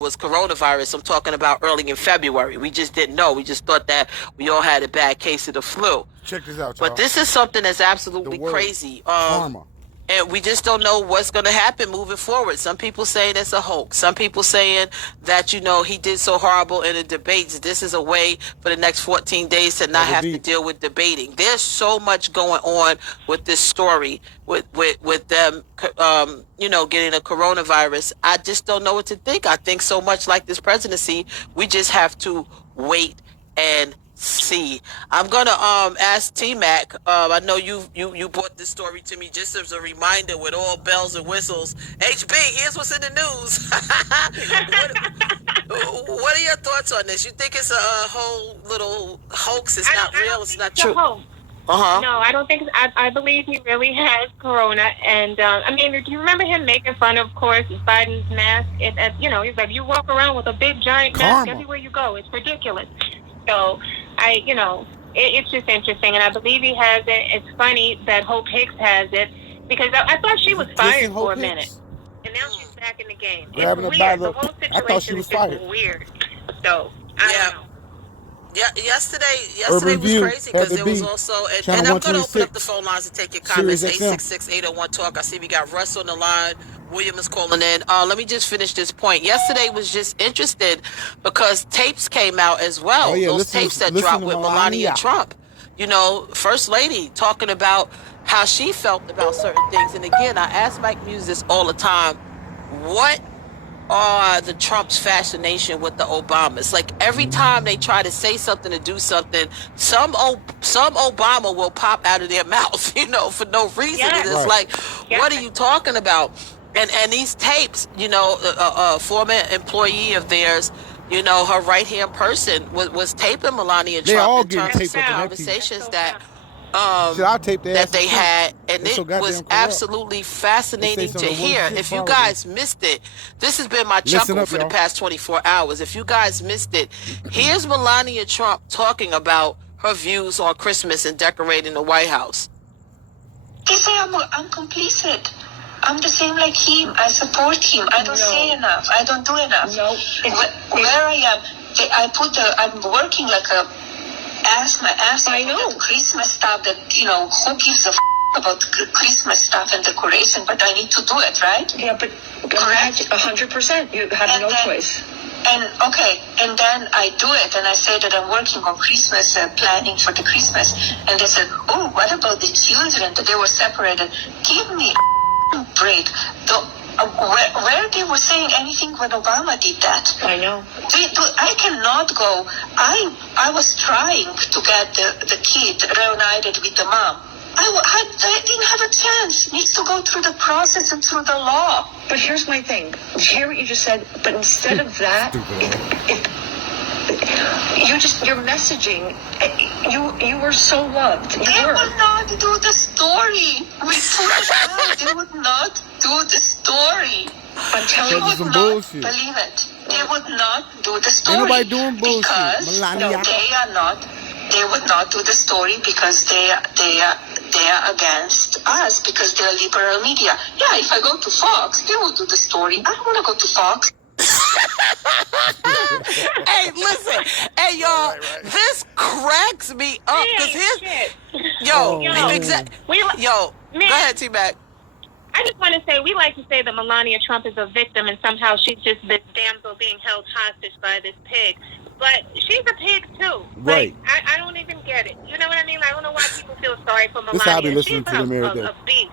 was coronavirus. I'm talking about early in February. We just didn't know. We just thought that we all had a bad case of the flu. Check this out, y'all. But this is something that's absolutely crazy. Karma. And we just don't know what's going to happen moving forward. Some people saying it's a hoax. Some people saying that, he did so horrible in the debates. This is a way for the next 14 days to not have to deal with debating. There's so much going on with this story, with them, getting a coronavirus. I just don't know what to think. I think so much like this presidency, we just have to wait and see. I'm gonna ask T-Mac. I know you brought this story to me just as a reminder with all bells and whistles. HB, here's what's in the news. what are your thoughts on this? You think it's a whole little hoax? It's not real. It's not true. Uh-huh. No, I don't think. I believe he really has corona, and do you remember him making fun of course, Biden's mask? He's like, you walk around with a big giant mask everywhere you go. It's ridiculous. So, it's just interesting, and I believe he has it. It's funny that Hope Hicks has it, because I thought she was fired for a minute, and now she's back in the game. It's weird. The whole situation is just weird. So, I don't know. Yeah, yesterday was crazy because there was also, and I'm going to open up the phone lines and take your comments, 866-801-TALK. I see we got Russ on the line. William is calling in. Let me just finish this point. Yesterday was just interesting because tapes came out as well. Those tapes that dropped with Melania Trump. First Lady talking about how she felt about certain things. And again, I ask Mike Muse this all the time. What are the Trump's fascination with the Obamas? Like every time they try to say something or do something, some Obama will pop out of their mouth, for no reason. Yes. And it's like, what are you talking about? And these tapes, a former employee of theirs, her right-hand person was taping Melania Trump in terms of conversations that they had, and it was absolutely fascinating to hear. If you guys missed it, this has been my chuckle for the past 24 hours. If you guys missed it, here's Melania Trump talking about her views on Christmas and decorating the White House. They say I'm complicit. I'm the same like him. I support him. I don't say enough. I don't do enough. No. Where I am, I'm working like a my ass off about Christmas stuff that, who gives a about Christmas stuff and decoration, but I need to do it, right? Yeah, but correct? 100%. You have no choice. And then I do it, and I say that I'm working on Christmas, planning for the Christmas, and they said, oh, what about the children, that they were separated? Give me a break. Where they were saying anything when Obama did that? I know. I cannot go. I was trying to get the kid reunited with the mom. I didn't have a chance. Needs to go through the process and through the law. But here's my thing. Hear what you just said. But instead of that, your messaging, you were so loved. They would not do the story. They would not do the story. I'm telling you, would not believe it. They would not do the story. Ain't nobody doing bullshit. Because they would not do the story because they are against us because they're liberal media. Yeah, if I go to Fox, they will do the story. I don't want to go to Fox. Hey, listen. Hey, y'all, this cracks me up. Go ahead, T-Mac. I just want to say, we like to say that Melania Trump is a victim and somehow she's just this damsel being held hostage by this pig. But she's a pig, too. Right. Like, I don't even get it. You know what I mean? I don't know why people feel sorry for Melania. This how I be listening to them every day. A beast.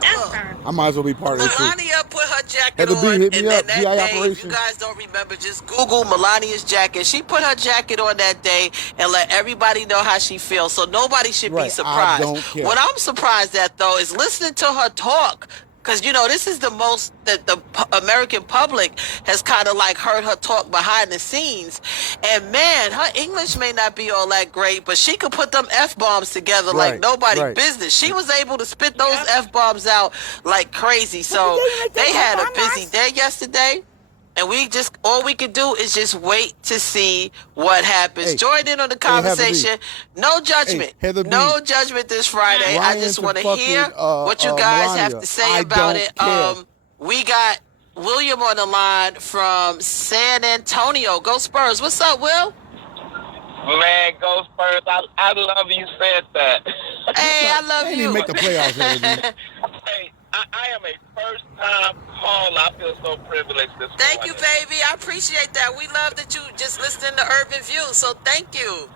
That's her. I might as well be part of it, too. Melania put her jacket Heather B, on, hit me and up, then that day, if you guys don't remember, just Google Melania's jacket. She put her jacket on that day and let everybody know how she feels, so nobody should be surprised. I don't care. What I'm surprised at, though, is listening to her talk. Because, this is the most that the American public has kind of like heard her talk behind the scenes. And man, her English may not be all that great, but she could put them F-bombs together like nobody business. She was able to spit those F-bombs out like crazy. So they had a busy day yesterday. And all we can do is just wait to see what happens. Hey, join in on the conversation. No judgment. No judgment this Friday. Ryan, I just want to hear what you guys have to say about it. We got William on the line from San Antonio. Go Spurs. What's up, Will? Man, go Spurs. I love you said that. Hey, I love you. They didn't make the playoffs, Hey, I am a first-time caller. I feel so privileged this morning. Thank you, baby. I appreciate that. We love that you just listening to Urban View, so thank you.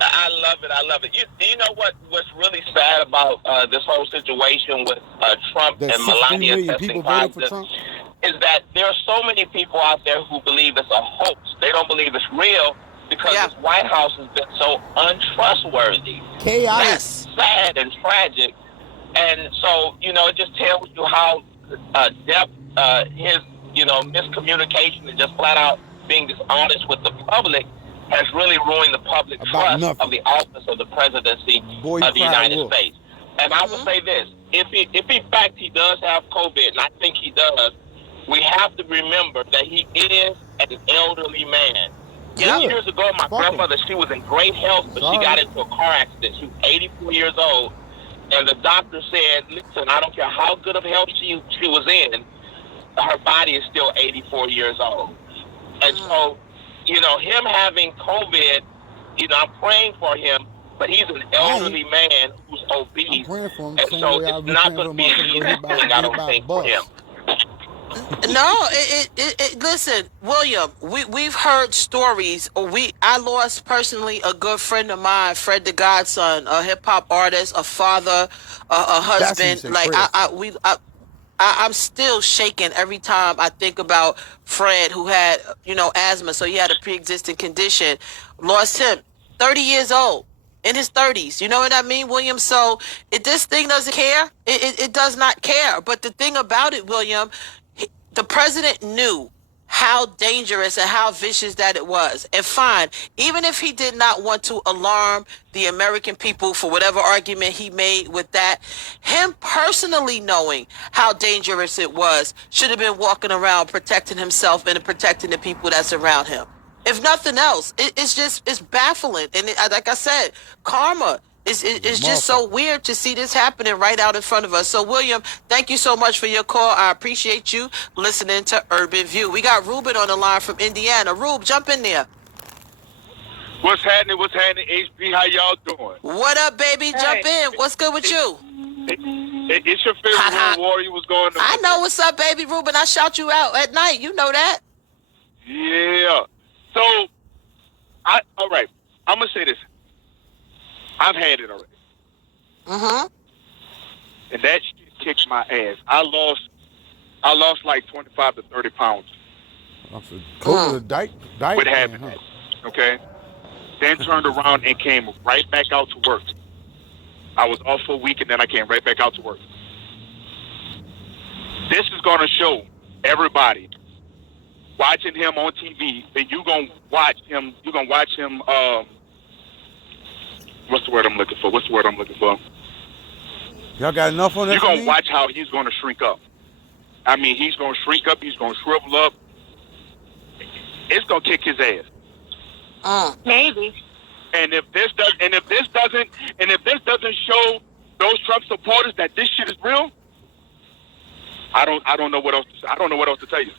I love it. I love it. You know what's really sad about this whole situation with Trump and Melania testing positive is that there are so many people out there who believe it's a hoax. They don't believe it's real because this White House has been so untrustworthy. Chaotic. That's sad and tragic. And so, it just tells you how depth his, miscommunication and just flat out being dishonest with the public has really ruined the public trust of the office of the presidency of the United States. And I will say this, if in fact he does have COVID, and I think he does, we have to remember that he is an elderly man. Years ago, my grandmother, she was in great health, but she got into a car accident. She was 84 years old, and the doctor said, listen, I don't care how good of health she was in, her body is still 84 years old. And so, him having COVID, I'm praying for him, but he's an elderly man who's obese. I'm praying for him, and so it's not going to be an easy thing, I don't think, for him. No, listen, William, we've heard stories. I lost personally a good friend of mine, Fred the Godson, a hip hop artist, a father, a husband. Like I'm still shaken every time I think about Fred, who had asthma, so he had a pre-existing condition. Lost him, 30 years old. In his 30s, you know what I mean, William? So this thing doesn't care. It does not care. But the thing about it, William, the president knew how dangerous and how vicious that it was. And fine, even if he did not want to alarm the American people for whatever argument he made with that, him personally knowing how dangerous it was should have been walking around protecting himself and protecting the people that's around him. If nothing else, it's baffling. And like I said, karma is just so weird to see this happening right out in front of us. So, William, thank you so much for your call. I appreciate you listening to Urban View. We got Ruben on the line from Indiana. Rube, jump in there. What's happening? HB, how y'all doing? What up, baby? Jump in. What's good with you? It's your favorite warrior. What's going on? I know what's up, baby Ruben. I shout you out at night. You know that. Yeah. So, all right. I'm going to say this. I've had it already. And that shit kicked my ass. I lost like 25 to 30 pounds. COVID diet with having that. Okay? Then turned around and came right back out to work. I was off for a week and then I came right back out to work. This is going to show everybody watching him on TV, that you're going to watch him, what's the word I'm looking for? Y'all got enough on that? You're going to watch how he's going to shrink up. I mean, he's going to shrink up, he's going to shrivel up. It's going to kick his ass. Maybe. And if this doesn't show those Trump supporters that this shit is real, I don't know what else to tell you.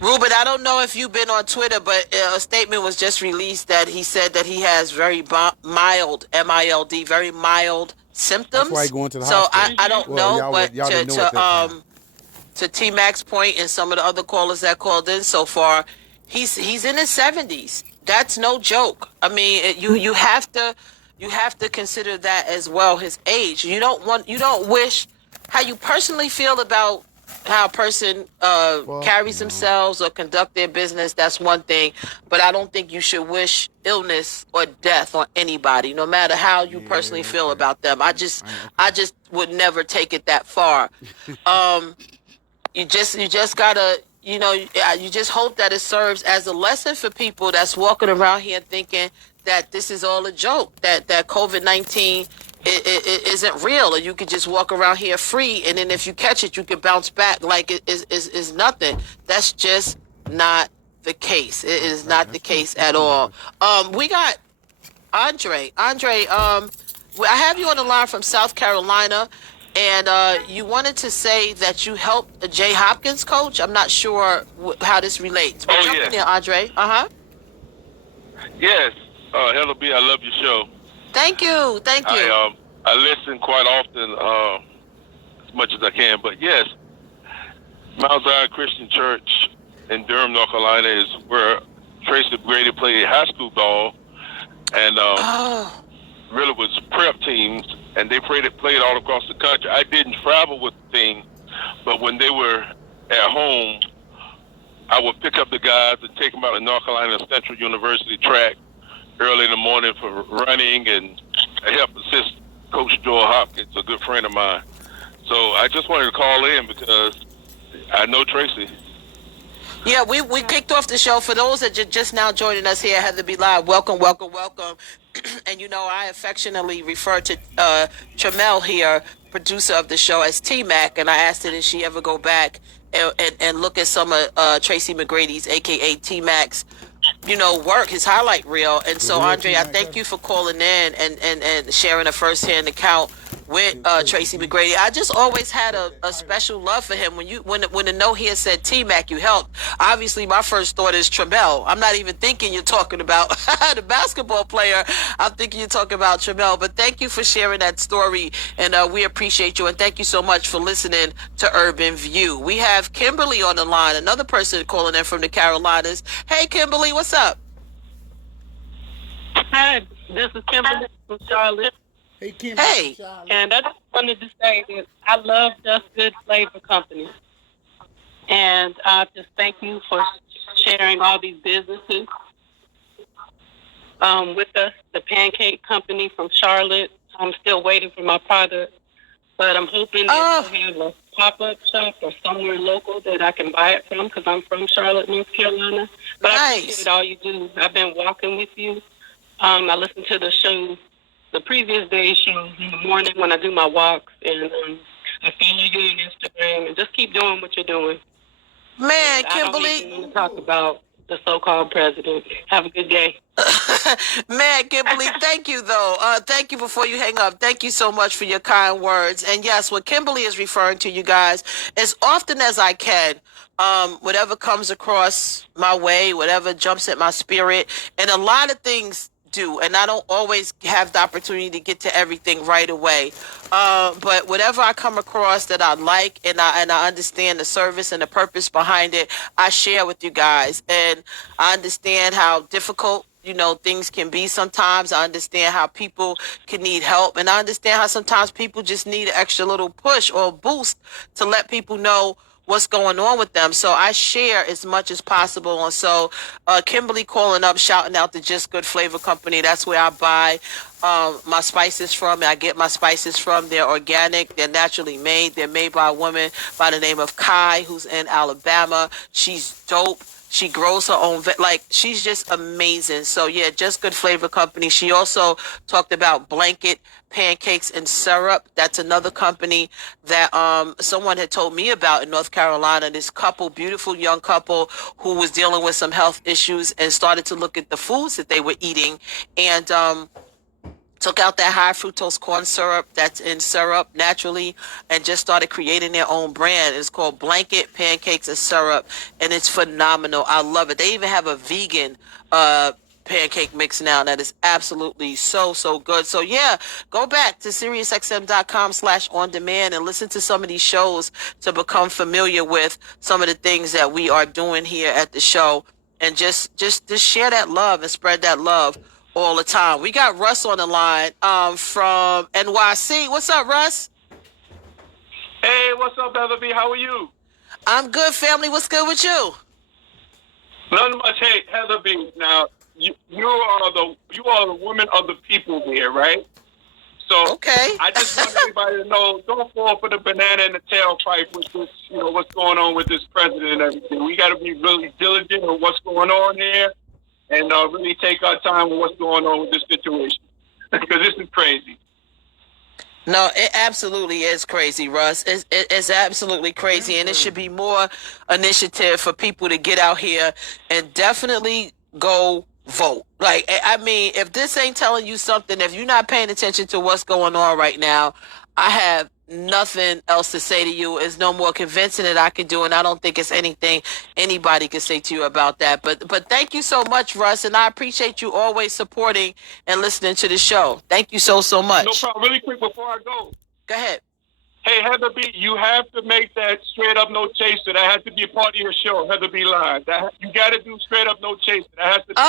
Ruben, I don't know if you've been on Twitter, but a statement was just released that he said that he has very mild, M-I-L-D, very mild symptoms. That's why he going to the hospital. I don't know, but to T-Mac's point and some of the other callers that called in so far, he's in his 70s. That's no joke. I mean, you have to consider that as well, his age. You don't wish how you personally feel about how a person carries themselves or conduct their business. That's one thing, but I don't think you should wish illness or death on anybody, no matter how you personally feel about them. I just would never take it that far. You just gotta, you just hope that it serves as a lesson for people that's walking around here thinking that this is all a joke, that COVID-19 it isn't real, or you could just walk around here free, and then if you catch it, you can bounce back like it is nothing. That's just not the case. It is not the case at all. We got Andre. I have you on the line from South Carolina. And you wanted to say that you helped Jay Hopkins coach. I'm not sure how this relates. But jump in there, Andre. Yes, Heather B, I love your show. Thank you. I listen quite often, as much as I can. But yes, Mount Zion Christian Church in Durham, North Carolina, is where Tracy Brady played high school ball, and really was prep teams, and they played all across the country. I didn't travel with the team, but when they were at home, I would pick up the guys and take them out to North Carolina Central University track early in the morning for running, and I helped assist Coach Joel Hopkins, a good friend of mine. So I just wanted to call in because I know Tracy. Yeah, we kicked off the show. For those that just now joining us here at Heather B Live, welcome. And I affectionately refer to Tramel here, producer of the show, as T-Mac, and I asked her if she ever go back and look at some of Tracy McGrady's, a.k.a. T-Mac's, work, his highlight reel. And so, Andre, I thank you for calling in and sharing a first-hand account with Tracy McGrady. I just always had a special love for him. When the note here said T-Mac, you helped, obviously my first thought is Tramel. I'm not even thinking you're talking about the basketball player. I'm thinking you're talking about Tramel. But thank you for sharing that story, and we appreciate you. And thank you so much for listening to Urban View. We have Kimberly on the line, another person calling in from the Carolinas. Hey, Kimberly, what's up? Hi, this is Kimberly from Charlotte. Hey, Kim. Hey. And I just wanted to say that I love Just Good Flavor Company. And I just thank you for sharing all these businesses with us. The Pancake Company from Charlotte. I'm still waiting for my product, but I'm hoping that you have a pop-up shop or somewhere local that I can buy it from, because I'm from Charlotte, North Carolina. But nice. I appreciate all you do. I've been walking with you. I listen to the show, the previous day's shows in the morning when I do my walks, and I follow you on Instagram, and just keep doing what you're doing. Man, and Kimberly, I don't even want to talk about the so-called president. Have a good day. Man, Kimberly, thank you, though. Thank you before you hang up. Thank you so much for your kind words. And yes, what Kimberly is referring to, you guys, as often as I can, whatever comes across my way, whatever jumps at my spirit, and a lot of things do, and I don't always have the opportunity to get to everything right away. But whatever I come across that I like, and I understand the service and the purpose behind it, I share with you guys. And I understand how difficult things can be sometimes. I understand how people can need help, and I understand how sometimes people just need an extra little push or boost to let people know what's going on with them. So I share as much as possible. And so Kimberly calling up, shouting out the Just Good Flavor Company. That's where I buy my spices from. I get my spices from. They're organic. They're naturally made. They're made by a woman by the name of Kai, who's in Alabama. She's dope. She grows her own, she's just amazing. So yeah, Just Good Flavor Company. She also talked about Blanket Pancakes and Syrup. That's another company that someone had told me about in North Carolina. This couple, beautiful young couple, who was dealing with some health issues and started to look at the foods that they were eating, and took out that high fructose corn syrup that's in syrup naturally, and just started creating their own brand. It's called Blanket Pancakes and Syrup, and it's phenomenal. I love it. They even have a vegan pancake mix now that is absolutely so good. So yeah, go back to SiriusXM.com/on-demand and listen to some of these shows to become familiar with some of the things that we are doing here at the show, and just share that love and spread that love all the time. We got Russ on the line from NYC. What's up, Russ? Hey, what's up, Heather B? How are you? I'm good, family. What's good with you? Nothing much. Hey, Heather B. Now, you are the woman of the people here, right? So okay. I just want everybody to know, don't fall for the banana in the tailpipe with this, what's going on with this president and everything. We got to be really diligent on what's going on here, and really take our time with what's going on with this situation, because this is crazy. No, it absolutely is crazy, Russ. It's absolutely crazy, and it should be more initiative for people to get out here and definitely go vote. If this ain't telling you something, if you're not paying attention to what's going on right now, I have nothing else to say to you. There's no more convincing that I can do, and I don't think it's anything anybody can say to you about that. But thank you so much, Russ, and I appreciate you always supporting and listening to the show. Thank you so much. No problem. Really quick before I go. Go ahead. Hey, Heather B, you have to make that straight up no chaser. That has to be a part of your show, Heather B Live. You got to do straight up no chaser. That has to be.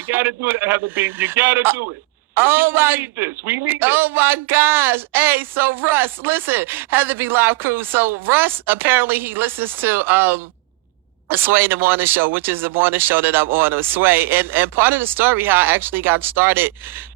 You got to do it, Heather B. You got to do it. We need this. We need it. Oh my gosh. Hey, so Russ, listen, Heather B Live crew. So Russ, apparently he listens to Sway in the Morning Show, which is the morning show that I'm on with Sway. And part of the story how I actually got started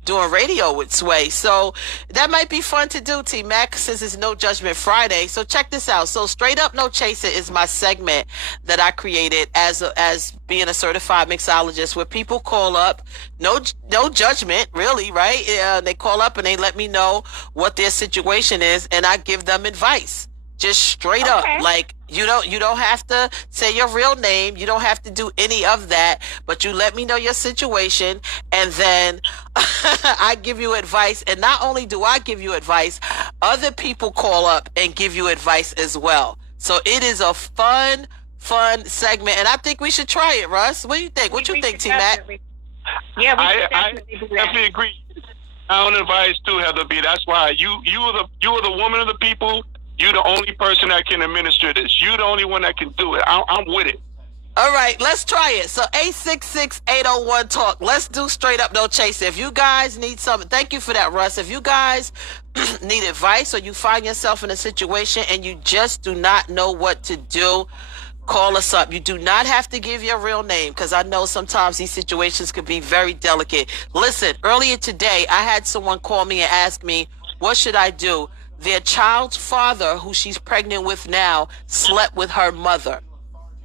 doing radio with Sway. So that might be fun to do, T-Mac, since it's No Judgment Friday. So check this out. So Straight Up No Chaser is my segment that I created as being a certified mixologist, where people call up, no judgment, really, right? They call up and they let me know what their situation is, and I give them advice. Just straight up, like you don't have to say your real name. You don't have to do any of that, but you let me know your situation, and then I give you advice. And not only do I give you advice, other people call up and give you advice as well. So it is a fun segment, and I think we should try it, Russ. What do you think? What you think, T-Mac? Yeah, I definitely agree. I own advice too, Heather B. That's why you are the woman of the people. You're the only person that can administer this. You're the only one that can do it. I'm with it. All right, let's try it. So 866-801-TALK. Let's do Straight Up No Chaser. If you guys need something, thank you for that, Russ. If you guys need advice, or you find yourself in a situation and you just do not know what to do, call us up. You do not have to give your real name, because I know sometimes these situations could be very delicate. Listen, earlier today, I had someone call me and ask me, what should I do? Their child's father, who she's pregnant with now, slept with her mother.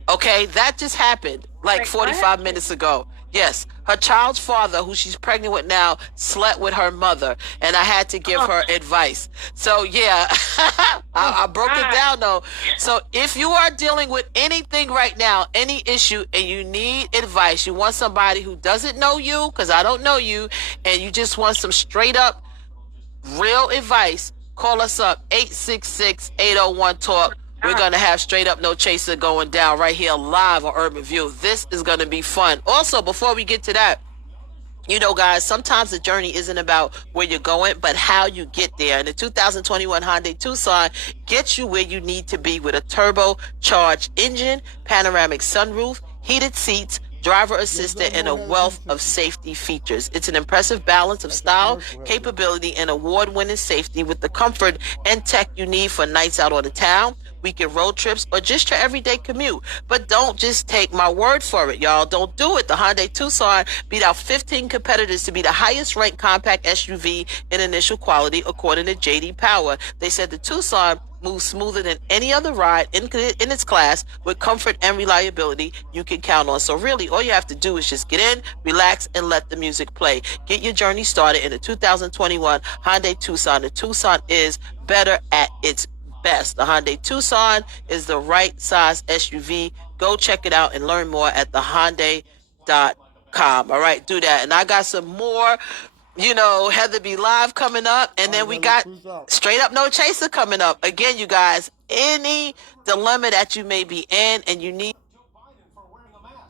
Okay, that just happened like 45 minutes ago. Yes, her child's father, who she's pregnant with now, slept with her mother, and I had to give her advice. So yeah, I broke it down though. So if you are dealing with anything right now, any issue, and you need advice, you want somebody who doesn't know you, because I don't know you, and you just want some straight up real advice, call us up, 866-801-TALK. We're going to have Straight Up No Chaser going down right here live on Urban View. This is going to be fun. Also, before we get to that, you know, guys, sometimes the journey isn't about where you're going, but how you get there. And the 2021 Hyundai Tucson gets you where you need to be with a turbocharged engine, panoramic sunroof, heated seats, driver assistant, and a wealth of safety features. It's an impressive balance of style, capability, and award-winning safety with the comfort and tech you need for nights out on the town, weekend road trips, or just your everyday commute. But don't just take my word for it, y'all. Don't do it. The Hyundai Tucson beat out 15 competitors to be the highest ranked compact SUV in initial quality, according to JD Power. They said the Tucson moves smoother than any other ride in its class, with comfort and reliability you can count on. So really, all you have to do is just get in, relax, and let the music play. Get your journey started in the 2021 Hyundai Tucson. The Tucson is better at its best. The Hyundai Tucson is the right size SUV. Go check it out and learn more at thehyundai.com. All right, do that. And I got some more, Heather B Live coming up, and then we got Straight Up No Chaser coming up. Again, you guys, any dilemma that you may be in and you need